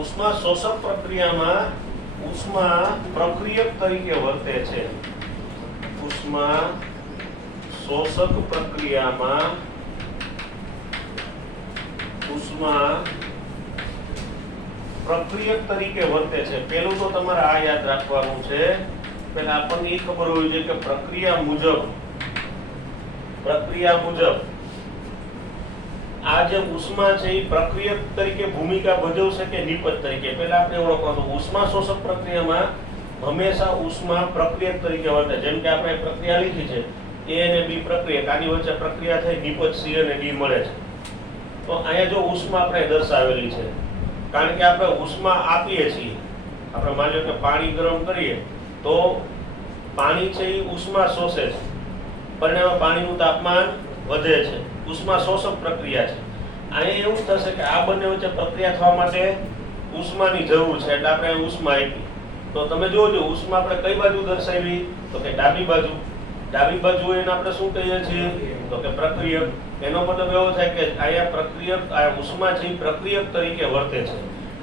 ઉષ્મા શોષક પ્રક્રિયામાં ઉષ્મા પ્રક્રિયક તરીકે વર્તે છે. ઉષ્મા શોષક પ્રક્રિયામાં ઉષ્મા પ્રક્રિયક તરીકે વર્તે છે. પેલું તો તમારે આ યાદ રાખવાનું છે. પહેલા આપણને એ ખબર હોવી જોઈએ કે પ્રક્રિયા મુજબ આ જે ઉષ્મા છે એ પ્રક્રિયક તરીકે ભૂમિકા ભજવશે કે નિપજ તરીકે. પહેલા આપણે ઓળખવાનું ઉષ્મા શોષક પ્રક્રિયામાં હંમેશા ઉષ્મા પ્રક્રિયક તરીકે વર્તે. જેમ કે આપણે પ્રક્રિયા લીધી છે A અને B પ્રક્રિયક, આની વચ્ચે પ્રક્રિયા થઈ નિપજ C અને D મળે છે. તો અહીંયા જો ઉષ્મા આપણે દર્શાવેલી છે, કારણ કે આપણે ઉષ્મા આપીએ છીએ. આપણે માની લો કે પાણી ગરમ કરીએ તો પાણી છે એ ઉષ્મા શોષે છે, પરિણામે પાણીનું તાપમાન વધે છે. ઉષ્મા શોષક પ્રક્રિયા છે. અહીંયા એવું થશે કે આ બંને વચ્ચે પ્રક્રિયા થવા માટે ઉષ્માની જરૂર છે, એટલે આપણે ઉષ્મા આપી. તો તમે જોજો ઉષ્મા આપણે કઈ બાજુ દર્શાવી? તો કે ડાબી બાજુ. ડાબી બાજુ એને આપણે શું કહીએ છીએ? તો કે પ્રક્રિયક. એનો મતલબ એવો થાય કે અહીંયા પ્રક્રિયક, આ ઉષ્મા છે પ્રક્રિયક તરીકે વર્તે છે.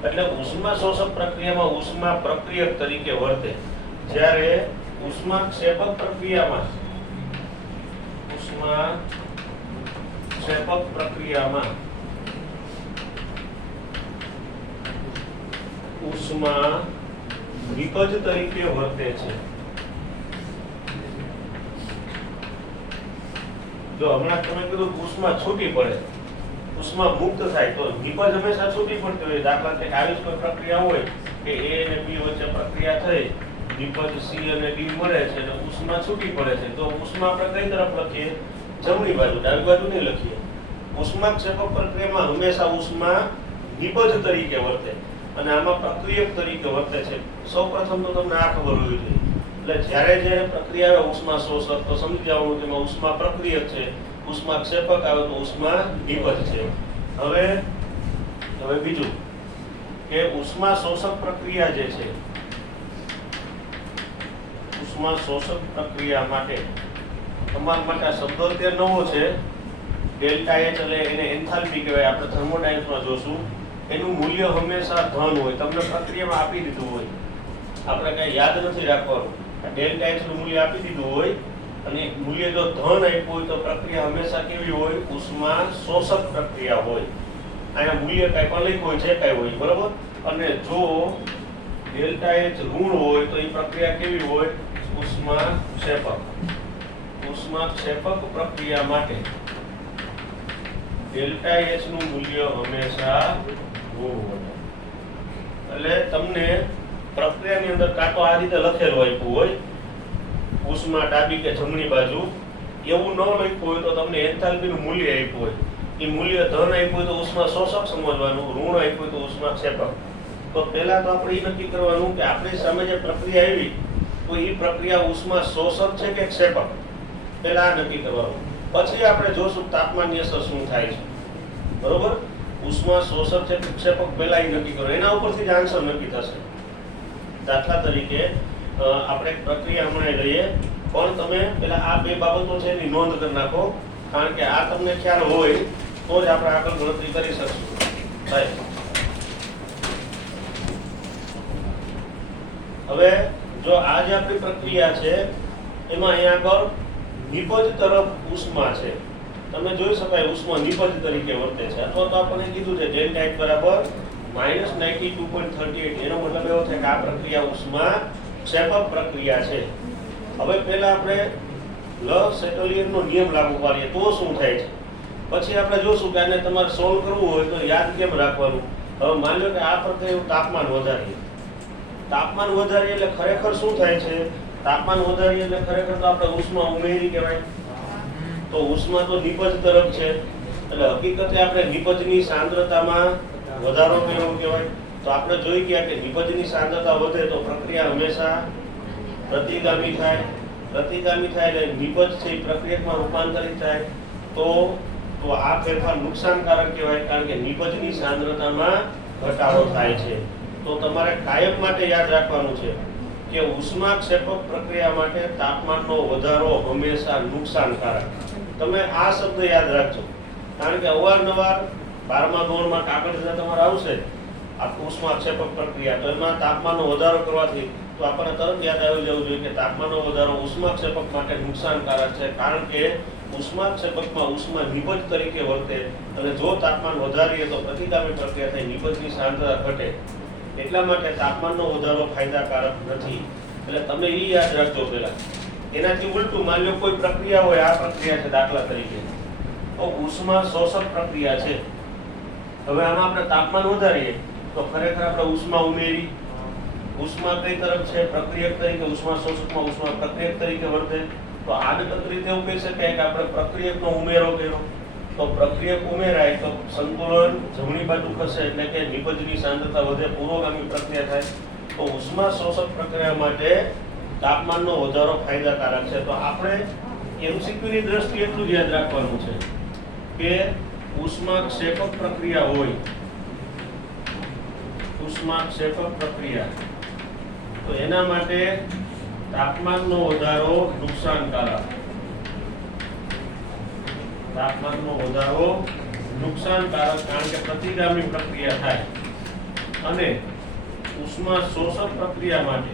એટલે ઉષ્મા શોષક પ્રક્રિયામાં ઉષ્મા પ્રક્રિયક તરીકે વર્તે. જ્યારે ઉષ્મા ક્ષેપક પ્રક્રિયામાં ઉષ્મા નિપજ તરીકે વર્તે છે. જો હમણાં તમે કીધું ઉષ્મા છૂટી પડે, ઉષ્મા મુક્ત થાય, તો નિપજ હંમેશા છૂટી પડતી હોય. દાખલા તરીકે આવી જ કોઈ પ્રક્રિયા હોય કે A અને B વચ્ચે પ્રક્રિયા થઈ, નિપજ C અને D મળે છે અને ઉષ્મા છૂટી પડે છે. તો ઉષ્મા આપણે કઈ તરફ લખીએ? જમણી બાજુ, ડાબી બાજુ નહીં લખીએ. ઉષ્મા ક્ષેપક પ્રક્રિયામાં હંમેશા ઉષ્મા નિપજ તરીકે વર્તે અને આમાં પ્રક્રિયક તરીકે વર્તે છે. સૌપ્રથમ તો તમને આ ખબર હોવી જોઈએ. એટલે જ્યારે પ્રક્રિયા આવે ઉષ્મા શોષક, તો સમજી જવાનું કે ઉષ્મા પ્રક્રિયક છે, ઉષ્મા ક્ષેપક આવે તો ઉષ્મા નિપજ છે. હવે બીજું કે ઉષ્મા શોષક પ્રક્રિયા જે છે, ઉષ્મા શોષક પ્રક્રિયા માટે તમારા માટે આ શબ્દ અત્યારે નવો છે. ડેલ્ટા H એટલે એને એન્થાલ્પી કહેવાય. આપણે થર્મોડાયનેમિક્સમાં જોશું. એનું મૂલ્ય હંમેશા ધન હોય. તમને પ્રક્રિયામાં આપી દીધું હોય, આપણે કઈ યાદ નથી રાખવાનું. ડેલ્ટા H નું મૂલ્ય આપી દીધું હોય અને મૂલ્ય જો ધન આપ્યું હોય તો પ્રક્રિયા હંમેશા કેવી હોય? ઉષ્મા શોષક પ્રક્રિયા હોય. અહીંયા મૂલ્ય કઈ પણ લખ્યું હોય, જે કઈ હોય, બરોબર. અને જો ડેલ્ટા H ઋણ હોય તો એ પ્રક્રિયા કેવી હોય? ઉષ્મા ક્ષેપક. ઉષ્મા ક્ષેપક પ્રક્રિયા માટે ડેલ્ટા H નું મૂલ્ય હંમેશા ઋણ હોય. એટલે તમને પ્રક્રિયાની અંદર કાં તો આ રીતે લખેલું આપ્યું હોય, ઉષ્મા ડાબી કે જમણી બાજુ, એવું ન લખ્યું હોય તો તમને એન્થાલ્પીનું મૂલ્ય આપ્યું હોય. એ મૂલ્ય ધન આપ્યું હોય તો ઉષ્મા શોષક સમજવાનું, ઋણ આપ્યું હોય તો ઉષ્મા ક્ષેપક. તો પહેલા તો આપણે એ નક્કી કરવાનું કે આપણી સામે જે પ્રક્રિયા આવી તો એ પ્રક્રિયા ઉષ્મા શોષક છે કે ક્ષેપક, પહેલા આ નક્કી કરવાનું. પછી આપણે જોશું તાપમાનની અસર શું થાય છે, બરોબર. ઉષ્મા શોષક છે કે ક્ષેપક પહેલા એ નક્કી કરો, એના ઉપરથી જ આન્સર નક્કી થશે. દાખલા તરીકે આપણે પ્રક્રિયા હમણાં લઈએ, પણ તમે પેલા આ બે બાબતો છે એની નોંધ કરી નાખો, કારણ કે આ તમને ખ્યાલ હોય તો જ આપણે આગળ ગણતરી કરી શકશું. હવે જો આ જે આપણી પ્રક્રિયા છે એમાં અહીંયા આગળ નિપજ તરફ ઉષ્મા છે. તમે જોઈ શકાય ઉષ્મા નિપજ તરીકે વર્તે છે. અથવા તો આપણને કીધું છે ડેલ્ટા H બરાબર -92.38. એનો મતલબ એવો છે કે આ પ્રક્રિયા ઉષ્મા ક્ષેપક પ્રક્રિયા છે. હવે પહેલા આપણે સેટોલિયરનો નિયમ લાગુ પાડીએ તો શું થાય છે, પછી આપણે જોશું કે આને તમારે સોલ્વ કરવું હોય તો યાદ કેમ રાખવાનું. હવે માની લો કે આ પ્રક્રિયાનું તાપમાન વધારીએ. તાપમાન વધારીએ એટલે ખરેખર શું થાય છે? તાપમાન વધારીએ એટલે ખરેખર તો આપણે ઉષ્મા ઉમેરી કહેવાય. તો ઉષ્મા તો નિપજ તરફ છે, એટલે હકીકતે આપણે નિપજની સાંદ્રતામાં વધારો કર્યો કહેવાય. તો આપણે જોઈ ગયા કે નિપજની સાંદ્રતા વધે તો પ્રક્રિયા હંમેશા પ્રતિગામી થાય. પ્રતિગામી થાય એટલે નિપજ છે એ પ્રક્રિયકમાં રૂપાંતરિત થાય. તો આ ફેરફાર નુકસાનકારક કહેવાય, કારણ કે નિપજની સાંદ્રતામાં ઘટાડો થાય છે. તો તમારે કાયમ માટે યાદ રાખવાનું છે કે ઉષ્મા ક્ષેપક પ્રક્રિયા માટે તાપમાનનો વધારો હંમેશા નુકસાનકારક. તમે આ શબ્દ યાદ રાખજો, કારણ કે અવારનવાર 12મા ધોરણમાં કાગળ તમારે આવશે આ ઉષ્માક્ષેપક પ્રક્રિયા. તો એમાં તાપમાનનો વધારો કરવાથી તો આપણને તરત યાદ આવી જવું જોઈએ કે તાપમાનનો વધારો ઉષ્માક્ષેપક માટે નુકસાનકારક છે, કારણ કે ઉષ્માક્ષેપકમાં ઉષ્મા નિપજ તરીકે વર્તે અને જો તાપમાન વધારીએ તો પ્રતિગામી પ્રક્રિયા થઈ નિપજની સાંદ્રતા ઘટે. એટલા માટે તાપમાનનો વધારો ફાયદાકારક નથી. એટલે તમે એ યાદ રાખજો પહેલા. એનાથી ઉલટું માની લો કોઈ પ્રક્રિયા હોય, આ પ્રક્રિયા છે દાખલા તરીકે, તો ઉષ્મા શોષક પ્રક્રિયા છે. હવે આમાં આપણે તાપમાન વધારીએ તો ખરેખર આપણે ઉષ્મા ઉમેરી. ઉષ્મા કઈ તરફ છે? પ્રક્રિયક તરીકે. ઉષ્મા શોષકમાં ઉષ્મા પ્રક્રિયક તરીકે વર્તે. તો આડકતરી રીતે એવું કહી શકાય કે આપણે પ્રક્રિયકનો ઉમેરો કર્યો. તો પ્રક્રિયક ઉમેરાય તો સંતુલન જમણી બાજુ ખસે, એટલે કે નિપજની સાંદ્રતા વધે, પૂર્વગામી પ્રક્રિયા થાય. તો ઉષ્મા શોષક પ્રક્રિયા માટે તાપમાનનો વધારો ફાયદાકારક છે. તો આપણે એમસીક્યુની દ્રષ્ટિએ એટલું જ યાદ રાખવાનું છે કે ઉષ્માક્ષેપક પ્રક્રિયા હોય, ઉષ્માક્ષેપક પ્રક્રિયા, તો એના માટે તાપમાનનો વધારો નુકસાનકારક. તાપમાનનો વધારો નુકસાનકારક, કારણ કે પ્રતિગામી પ્રક્રિયા થાય. અને ઉષ્મા શોષક પ્રક્રિયા માટે,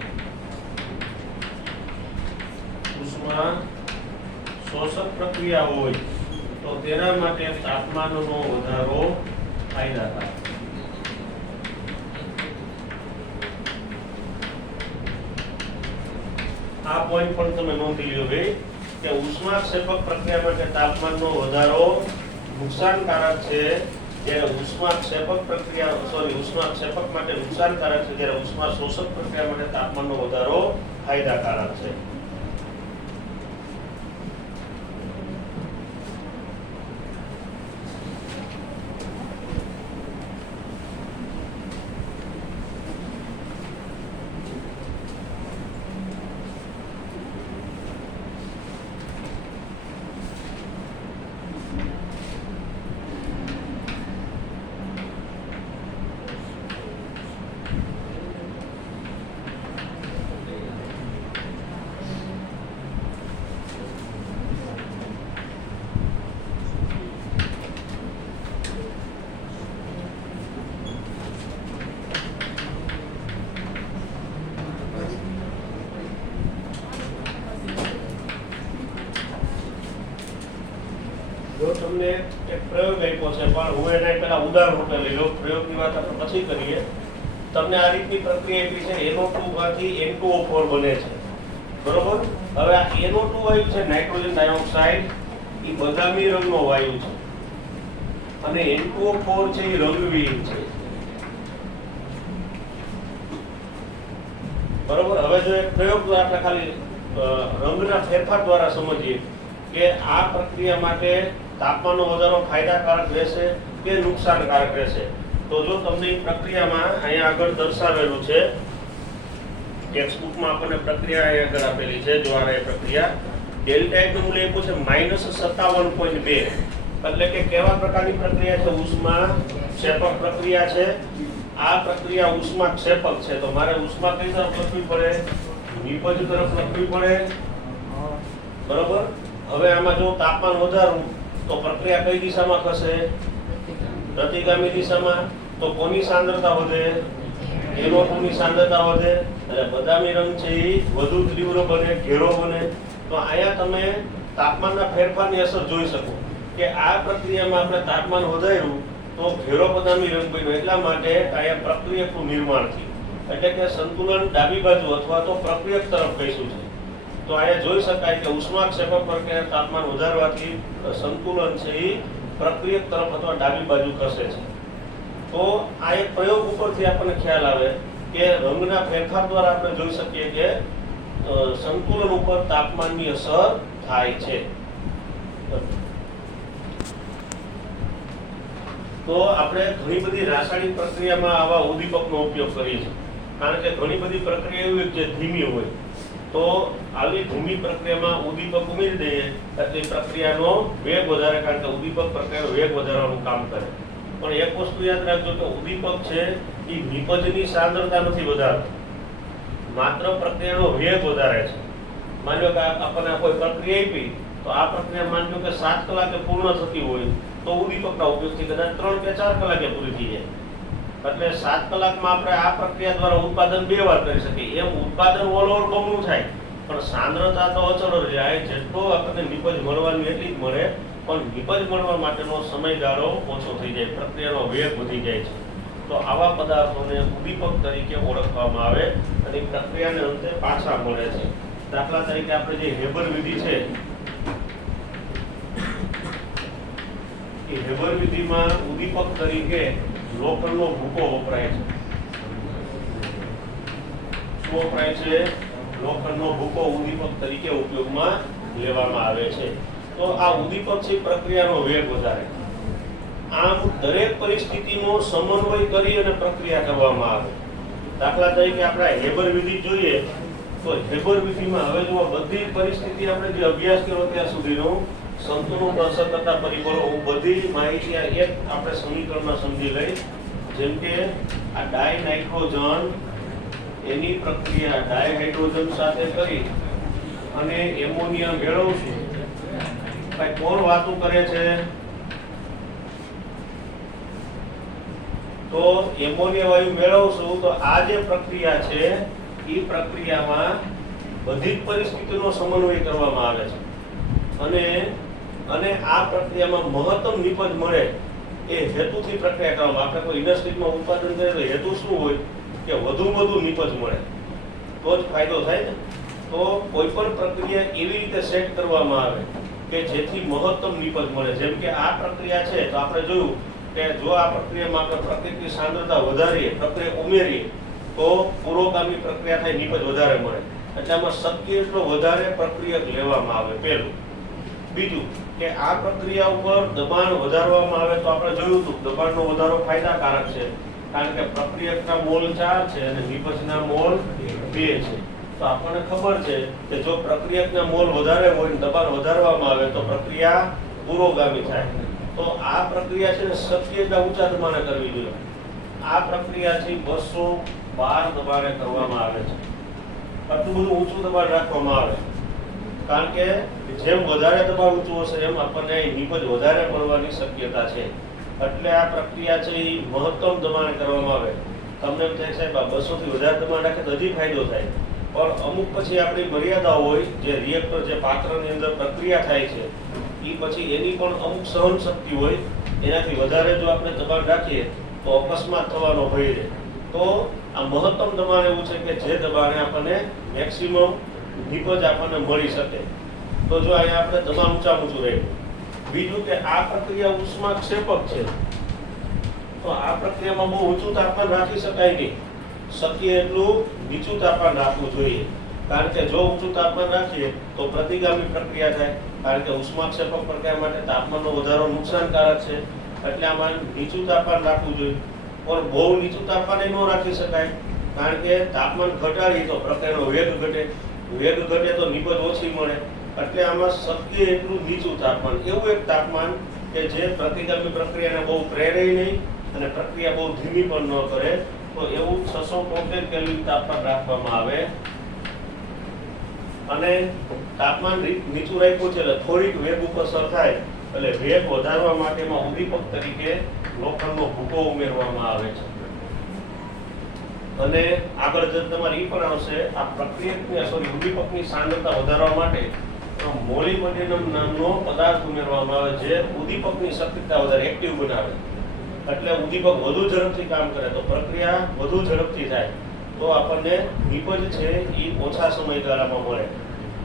ઉષ્મા શોષક પ્રક્રિયા હોય તો તેના માટે તાપમાનનો વધારો ફાયદાકારક. આ પોઈન્ટ પણ તમે નોંધી લ્યો ભાઈ કે ઉષ્માક્ષેપક પ્રક્રિયા માટે તાપમાનનો વધારો નુકસાનકારક છે, જ્યારે ઉષ્માક્ષેપક માટે નુકસાનકારક છે, જ્યારે ઉષ્મા શોષક પ્રક્રિયા માટે તાપમાનનો વધારો ફાયદાકારક છે. જો તમને એક પ્રયોગ આપ્યો છે, પણ હું એને પહેલા ઉદાહરણ રૂપે લઈ લઉં. પ્રયોગની વાત આપણે પછી કરીએ. તમને આ રીતની પ્રક્રિયા આપી છે, NO2 માંથી N2O4 બને છે, બરોબર? હવે આ NO2 વાયુ છે, નાઇટ્રોજન ડાયોક્સાઇડ, એ બદામી રંગનો વાયુ છે, અને N2O4 છે એ રંગવિહીન છે, બરોબર? હવે જો એક પ્રયોગ આપણે ખાલી રંગના ફેરફાર દ્વારા સમજીએ કે આ પ્રક્રિયા માટે તાપમાનનો વધારો ફાયદાકારક રહેશે કે નુકસાનકારક રહેશે. તો જો તમને એ પ્રક્રિયામાં અહીંયા આગળ દર્શાવેલું છે, ટેક્સ્ટબુકમાં આપણને પ્રક્રિયા અહીંયા આગળ આપેલી છે. જો આ પ્રક્રિયા ડેલ્ટા નું મૂલ્ય આપ્યું છે -57.2, એટલે કે કેવા પ્રકારની પ્રક્રિયા છે? ઉષ્મા ક્ષેપક પ્રક્રિયા છે. આ પ્રક્રિયા ઉષ્મા ક્ષેપક છે, તો મારે ઉષ્મા કઈ તરફ લખવી પડે? નિપજ તરફ લખવી પડે, બરોબર? હવે આમાં જો તાપમાન વધારું તો પ્રક્રિયા કઈ દિશામાં થશે? પ્રતિગામી દિશામાં. તો કોની સાંદ્રતા વધે? NO2 ની સાંદ્રતા વધે, એટલે બદામી રંગ છે એ વધુ તીવ્ર બને, ઘેરો બને. તો અહીંયા તમે તાપમાનના ફેરફારની અસર જોઈ શકો કે આ પ્રક્રિયામાં આપણે તાપમાન વધાર્યું તો ઘેરો બદામી રંગ બન્યો, એટલા માટે અહીંયા પ્રક્રિયકનું નિર્માણ થયું. એટલે કે સંતુલન ડાબી બાજુ અથવા તો પ્રક્રિયક તરફ કહીશું છે. તો અહીંયા જોઈ શકાય કે ઉષ્માક્ષેપક પ્રક્રિયા તાપમાન વધારવાથી સંતુલન છે એ પ્રક્રિયક તરફ અથવા ડાબી બાજુ ખસે છે. તો આ એક પ્રયોગ ઉપરથી આપણને ખ્યાલ આવે કે રંગના ફેરફાર દ્વારા આપણે જોઈ શકીએ કે સંતુલન ઉપર તાપમાનની અસર થાય છે. તો આપણે ઘણી બધી રાસાયણિક પ્રક્રિયામાં આવા ઉદ્દીપકનો ઉપયોગ કરીએ છીએ, કારણ કે ઘણી બધી પ્રક્રિયા એવી જે ધીમી હોય. તો આવી ધીમી પ્રક્રિયામાં ઉદ્દીપક ઉમેરી દઈએ એટલે પ્રક્રિયાનો વેગ વધારે, કારણ કે ઉદ્દીપક પ્રક્રિયાનો વેગ વધારવાનું કામ કરે. પણ એક વસ્તુ યાદ રાખજો કે ઉદ્દીપક છે એ નિપજની સાંદ્રતા નથી વધારતો, માત્ર પ્રક્રિયાનો વેગ વધારે છે. માની લો કે આપણને કોઈ પ્રક્રિયા આપી, તો આ પ્રક્રિયા માની લો કે 7 કલાકે પૂર્ણ થતી હોય તો ઉદ્દીપકના ઉપયોગથી કદાચ 3 કે 4 કલાકે પૂરી થઈ જાય. એટલે 7 કલાકમાં આપણે આ પ્રક્રિયા દ્વારા ઉત્પાદન 2 વાર કરી શકીએ. એમ ઉત્પાદન ઓલ ઓવર બમણું થાય, પણ સાંદ્રતા તો અચળ જ રહે. જેટલો આપણને નિપજ મળવાની એટલી જ મળે, પણ નિપજ મળવા માટેનો સમયગાળો ઓછો થઈ જાય, પ્રક્રિયાનો વેગ વધી જાય છે. તો આવા પદાર્થોને ઉદ્દીપક તરીકે ઓળખવામાં આવે અને પ્રક્રિયાને અંતે પાછા મળે છે. દાખલા તરીકે આપણે જે હેબર વિધિ છે, એ હેબર વિધિમાં ઉદ્દીપક તરીકે લોખંડનો ભૂકો વપરાય છે. શું વપરાય છે? લોખંડનો ભૂકો ઉદ્દીપક તરીકે ઉપયોગમાં લેવામાં આવે છે. તો આ ઉદ્દીપક છે પ્રક્રિયાનો વેગ વધારે. આમ દરેક પરિસ્થિતિનો સમન્વય કરી અને પ્રક્રિયા કરવામાં આવે. દાખલા તરીકે આપણે હેબર વિધિ જોઈએ તો હેબર વિધિમાં હવે જો બધી પરિસ્થિતિ આપણે જે અભ્યાસ કર્યો ત્યાં સુધીનો સંતુલન અસર કરતા પરિબળો બધી માહિતી એક આપણે સમીકરણમાં સમજી લઈ. જેમ કે આ ડાયનાઇટ્રોજન એની પ્રક્રિયા ડાયહાઇડ્રોજન સાથે કરી અને એમોનિયા મેળવશું. ભાઈ કોણ વાતો કરે છે? તો એમોનિયા વાયુ મેળવશું તો આ જે પ્રક્રિયા છે એ પ્રક્રિયામાં બધી જ પરિસ્થિતિનો સમન્વય કરવામાં આવે છે અને આ પ્રક્રિયામાં મહત્તમ નિપજ મળે એ હેતુથી પ્રક્રિયા કરવામાં. આપણે કોઈ ઇન્ડસ્ટ્રીમાં ઉત્પાદન કરીએ તો હેતુ શું હોય કે વધુ નિપજ મળે તો જ ફાયદો થાય ને. તો કોઈ પણ પ્રક્રિયા એવી રીતે સેટ કરવામાં આવે કે જેથી મહત્તમ નિપજ મળે. જેમ કે આ પ્રક્રિયા છે તો આપણે જોયું કે જો આ પ્રક્રિયામાં આપણે પ્રક્રિયાની સાંદ્રતા વધારીએ, પ્રક્રિયા ઉમેરીએ તો પુરોગામી પ્રક્રિયા થાય, નિપજ વધારે મળે. એટલે આમાં શક્ય એટલો વધારે પ્રક્રિયક લેવામાં આવે પહેલું. બીજું કે આ પ્રક્રિયા ઉપર દબાણ વધારવામાં આવે તો આપણે જોયું હતું દબાણનો વધારો ફાયદાકારક છે, કારણ કે પ્રક્રિયકના મોલ 4 છે અને નિપજના મોલ 2 છે. તો આપણને ખબર છે કે જો પ્રક્રિયકના મોલ વધારે હોય અને દબાણ વધારવામાં આવે તો પ્રક્રિયા પુરોગામી થાય. તો આ પ્રક્રિયા છે ને શક્ય એટલા ઊંચા દબાણે કરવી જોઈએ. આ પ્રક્રિયા છે 212 દબાણે કરવામાં આવે છે. આટલું બધું ઊંચું દબાણ રાખવામાં આવે કારણ કે જેમ વધારે દબાણ ઊંચું હશે એમ આપણને નિપજ વધારે મળવાની શક્યતા છે. એટલે આ પ્રક્રિયા છે એ મહત્તમ દબાણે કરવામાં આવે. તમને એમ થાય સાહેબ 200 થી વધારે દબાણ રાખે તો હજી ફાયદો થાય, પણ અમુક પછી આપણી મર્યાદા હોય, જે રિએક્ટર જે પાત્રની અંદર પ્રક્રિયા થાય છે એ પછી એની પણ અમુક સહન શક્તિ હોય. એનાથી વધારે જો આપણે દબાણ રાખીએ તો અકસ્માત થવાનો ભય રહે. તો આ મહત્તમ દબાણ એવું છે કે જે દબાણે આપણને મેક્સિમમ નિપજ આપણને મળી શકે. તો જો અહીંયા આપણે દબાણ ઊંચું રહે. બીજું કે આ પ્રક્રિયા ઉષ્માક્ષેપક છે તો આ પ્રક્રિયામાં બહુ ઊંચું તાપમાન રાખી શકાય નહીં. શક્ય એટલું નીચું તાપમાન રાખવું જોઈએ, કારણ કે જો ઊંચું તાપમાન રાખીએ તો પ્રતિગામી પ્રક્રિયા થાય, કારણ કે ઉષ્માક્ષેપક પ્રક્રિયા માટે તાપમાનનો વધારો નુકસાનકારક છે. એટલે આમાં નીચું તાપમાન રાખવું જોઈએ. પણ બહુ નીચું તાપમાન ન રાખી શકાય, કારણ કે તાપમાન ઘટાડીએ તો પ્રક્રિયાનો વેગ ઘટે તો નિપજ ઓછી મળે. એટલે આમાં શક્ય એટલું નીચું તાપમાન, એવું એક તાપમાન કે જે પ્રતિગામી પ્રક્રિયાને બહુ પ્રેરે નહીં અને પ્રક્રિયા બહુ ધીમી પણ ન કરે, તો એવું 673 કેલ્વિન તાપમાન રાખવામાં આવે. અને તાપમાન નીચું રાખ્યું છે એટલે થોડીક વેગ ઉપર અસર થાય, એટલે વેગ વધારવા માટેમાં ઉદ્દીપક તરીકે લોખંડનો ભૂકો ઉમેરવામાં આવે છે. અને આગળ જતા તમારે એ પણ આવશે, આ પ્રક્રિયકની ઉદ્દીપકની સાંદ્રતા વધારવા માટે મોલિબડેનમ નામનો પદાર્થ ઉમેરવામાં આવે જે ઉદ્દીપકની સક્રિયતા વધારે એક્ટિવ બનાવે. એટલે ઉદ્દીપક વધુ ઝડપથી કામ કરે તો પ્રક્રિયા વધુ ઝડપથી થાય, તો આપણને નિપજ છે એ ઓછા સમયગાળામાં મળે.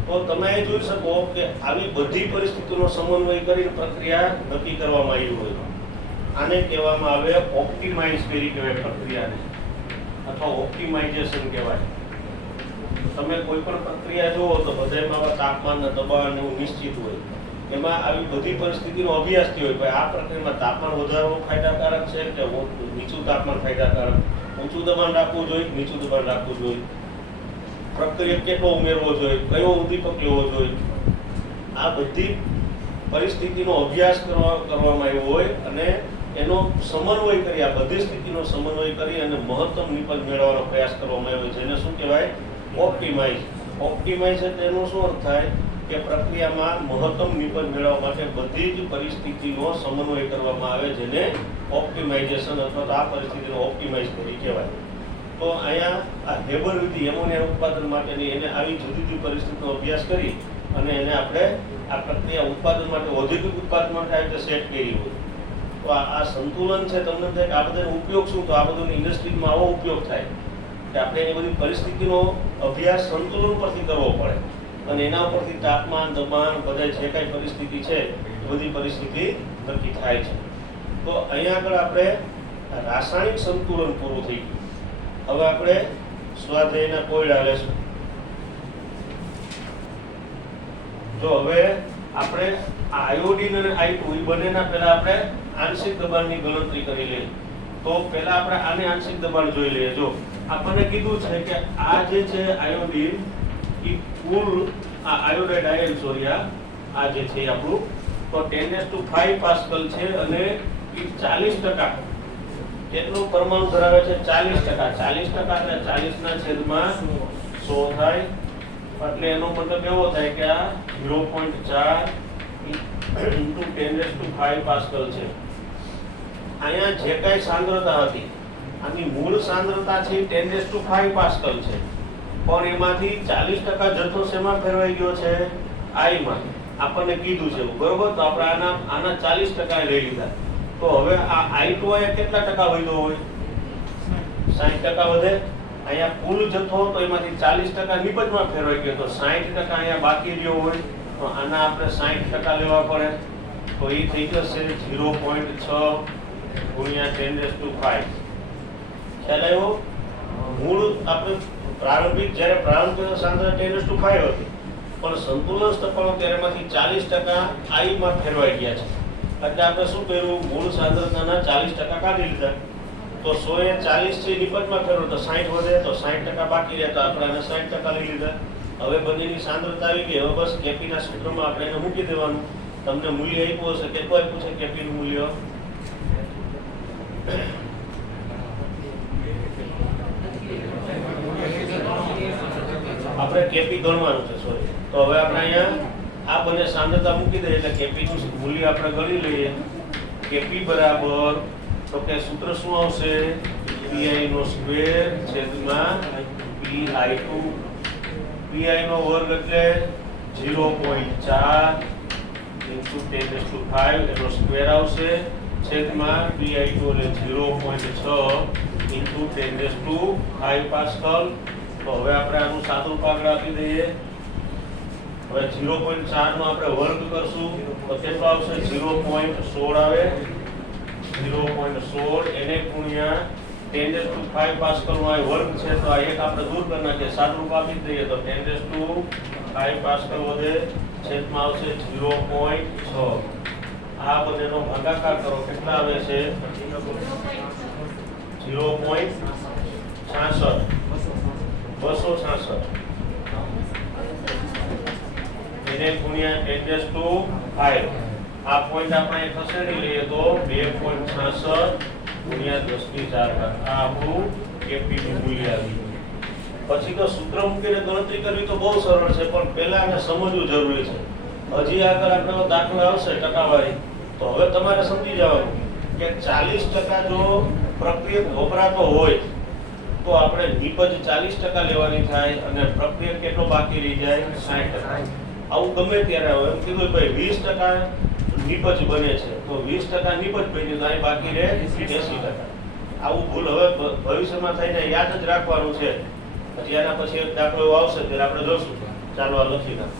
તો તમે એ જોઈ શકો કે આવી બધી પરિસ્થિતિનો સમન્વય કરીને પ્રક્રિયા નક્કી કરવામાં આવી હોય. આને કહેવામાં આવે ઓપ્ટિમાઇઝ કરી કહેવાય પ્રક્રિયાને, અથવા ઓપ્ટિમાઇઝેશન કહેવાય. તમે કોઈ પણ પ્રક્રિયા જુઓ તો બધામાં તાપમાન ને દબાણ એવું નિશ્ચિત હોય. એમાં આવી બધી પરિસ્થિતિનો અભ્યાસ થયો હોય. આ પ્રક્રિયામાં તાપમાન વધારવું ફાયદાકારક છે કે નીચું તાપમાન ફાયદાકારક, ઊંચું દબાણ રાખવું જોઈએ, નીચું દબાણ રાખવું જોઈએ, પ્રક્રિયા કેટલો ઉમેરવો જોઈએ, કયો ઉદ્દીપક લેવો જોઈએ. આ બધી પરિસ્થિતિનો અભ્યાસ કરવામાં આવ્યો હોય અને એનો સમન્વય કરી, આ બધી સ્થિતિનો સમન્વય કરી અને મહત્તમ નિપજ મેળવવાનો પ્રયાસ કરવામાં આવ્યો, જેને શું કહેવાય? ઓપ્ટિમાઇઝ. ઓપ્ટિમાઇઝ એટલે એનો શું અર્થ થાય કે પ્રક્રિયામાં મહત્તમ નિપજ મેળવવા માટે બધી જ પરિસ્થિતિનો સમન્વય કરવામાં આવે, જેને ઓપ્ટિમાઇઝેશન અથવા તો આ પરિસ્થિતિનો ઓપ્ટિમાઇઝ કરી કહેવાય. તો અહીંયા આ હેબર વિધિ એમોનિયા ઉત્પાદન માટેની એને આવી જુદી જુદી પરિસ્થિતિનો અભ્યાસ કરી અને એને આપણે આ પ્રક્રિયા ઉત્પાદન માટે ઔદ્યોગિક ઉત્પાદન માટે આવી રીતે સેટ કરી હોય. તો આ સંતુલન છે. તમને થાય કે આ બધાનો ઉપયોગ શું? તો આ બધું ઇન્ડસ્ટ્રીમાં આવો ઉપયોગ થાય કે આપણે એની બધી પરિસ્થિતિનો અભ્યાસ સંતુલન પરથી કરવો પડે અને એના ઉપરથી તાપમાન, દબાણ, બધા જે કાંઈ પરિસ્થિતિ છે એ બધી પરિસ્થિતિ નક્કી થાય છે. તો અહીંયા આગળ આપણે રાસાયણિક સંતુલન પૂરું થઈ ગયું. હવે આપણે સ્વાધ્યાયના કોયડા લેશું. જો હવે આપણે આયોડિન અને I2 એ બંનેના પહેલા આપણે આંશિક દબાણની ગણતરી કરી લઈએ. તો પહેલા આપણે આને આંશિક દબાણ જોઈ લઈએ. જો આપણને કીધું છે કે આ જે છે આયોડિન એ કુલ આ આયોડાઇડ આયન આ જે છે આપણું તો 10⁵ પાસ્કલ છે અને એ 40% કેટલું પરમાણુ ધરાવે છે? 40%. 40% એટલે 40/100 થાય. એટલે એનો મતલબ એવો થાય કે આ 0.4 × 10⁵ પાસ્કલ છે. અહીંયા જે કાંઈ સાંદ્રતા હતી આની મૂળ સાંદ્રતા છે 10⁵ પાસ્કલ છે, પણ એમાંથી 40% જથ્થો શેમાં ફેરવાઈ ગયો છે? I માં. આપણને કીધું છે બરોબર. તો આપણે આના 40% લઈ લીધા. તો હવે આ I2 અહીંયા કેટલા ટકા વધ્યો હોય? 60% વધે. અહીંયા કુલ જથ્થો તો એમાંથી 40% નિપજમાં ફેરવાઈ ગયો, તો 60% અહીંયા બાકી રહ્યો હોય. તો આના આપણે 60% લેવા પડે. તો એ થઈ જશે 0.6 × 10⁵. ખ્યાલ આવ્યો? મૂળ આપણે પ્રારંભિક જ્યારે પ્રારંભિક સાંદ્રતા 10⁵ હતી, પણ સંતુલન સ્થાપનો ત્યારે એમાંથી 40% I માં ફેરવાઈ ગયા છે. એટલે આપણે શું કર્યું? મૂળ સાંદ્રતાના 40% કાઢી લીધા. તો 100 એ 40 છે નિપજમાં ફેરવો તો 60 વધે, તો 60% બાકી રહે તો આપણે આને 60% લઈ લીધા. હવે બંનેની સાંદ્રતા આવી ગઈ. હવે બસ કેપીના સૂત્રમાં આપણે એને મૂકી દેવાનું. તમને મૂલ્ય આપ્યું હશે. કેટલું આપ્યું છે કેપીનું મૂલ્ય? આપણે કેપી ગણવાનું છે. સોરી. તો હવે આપણે અહીંયા આ બંને સાંદ્રતા મૂકી દઈએ એટલે કેપીનું મૂલ્ય આપણે ગણી લઈએ. કેપી બરાબર તો કે સૂત્ર શું આવશે? pi/2 pi નો વર્ગ એટલે 0.4 × 10⁵ એનો સ્ક્વેર આવશે છેદમાં pi2 એટલે 0.6 × 10⁵ પાસ્કલ. તો હવે આપણે આનું સાદું પાગડ આપી દઈએ. હવે 0.4 નો આપણે વર્ગ કરશું તો કેટલો આવશે? 0.16 આવે. 0.16 એને ગુણ્યા 10⁵ પાસ્કલ નો આ વર્ગ છે, તો આ એક આપણે દૂર કરી નાખીએ, સાદું આપી દઈએ તો 10⁵ પાસ્કલ વધે છેદમાં આવશે 0.6. આ બંનેનો ભાગાકાર કરો કેટલા આવે છે? 0.66 266 એને ગુણ્યા 10⁵. આ પોઈન્ટ આપણે ખસેડી લઈએ તો 2.66 ગુણ્યા 10⁴. આ આપણું કેપી નું મૂલ્ય આવી ગયું. પછી તો સૂત્ર મૂકીને ગણતરી કરવી તો બહુ સરળ છે, પણ પહેલા આને સમજવું જરૂરી છે. હજી આગળ આપણો દાખલો આવશે ટકાવારી, તો હવે તમારે સમજી જવાનું કે 40% જો પ્રક્રિયક વપરાતો હોય તો આપણે નિપજ 40% લેવાની થાય અને પ્રક્રિયક કેટલો બાકી રહી જાય? 60%. આવું ગમે ત્યારે હોય. એમ કીધું ભાઈ 20% નિપજ બને છે તો 20% નિપજ બની તો અહીં બાકી રહે 80%. આવું ભૂલ હવે ભવિષ્યમાં થઈને યાદ જ રાખવાનું છે. પછી આના પછી એક દાખલો આવશે ત્યારે આપણે જોશું. ચાલો આ લખી નાખો.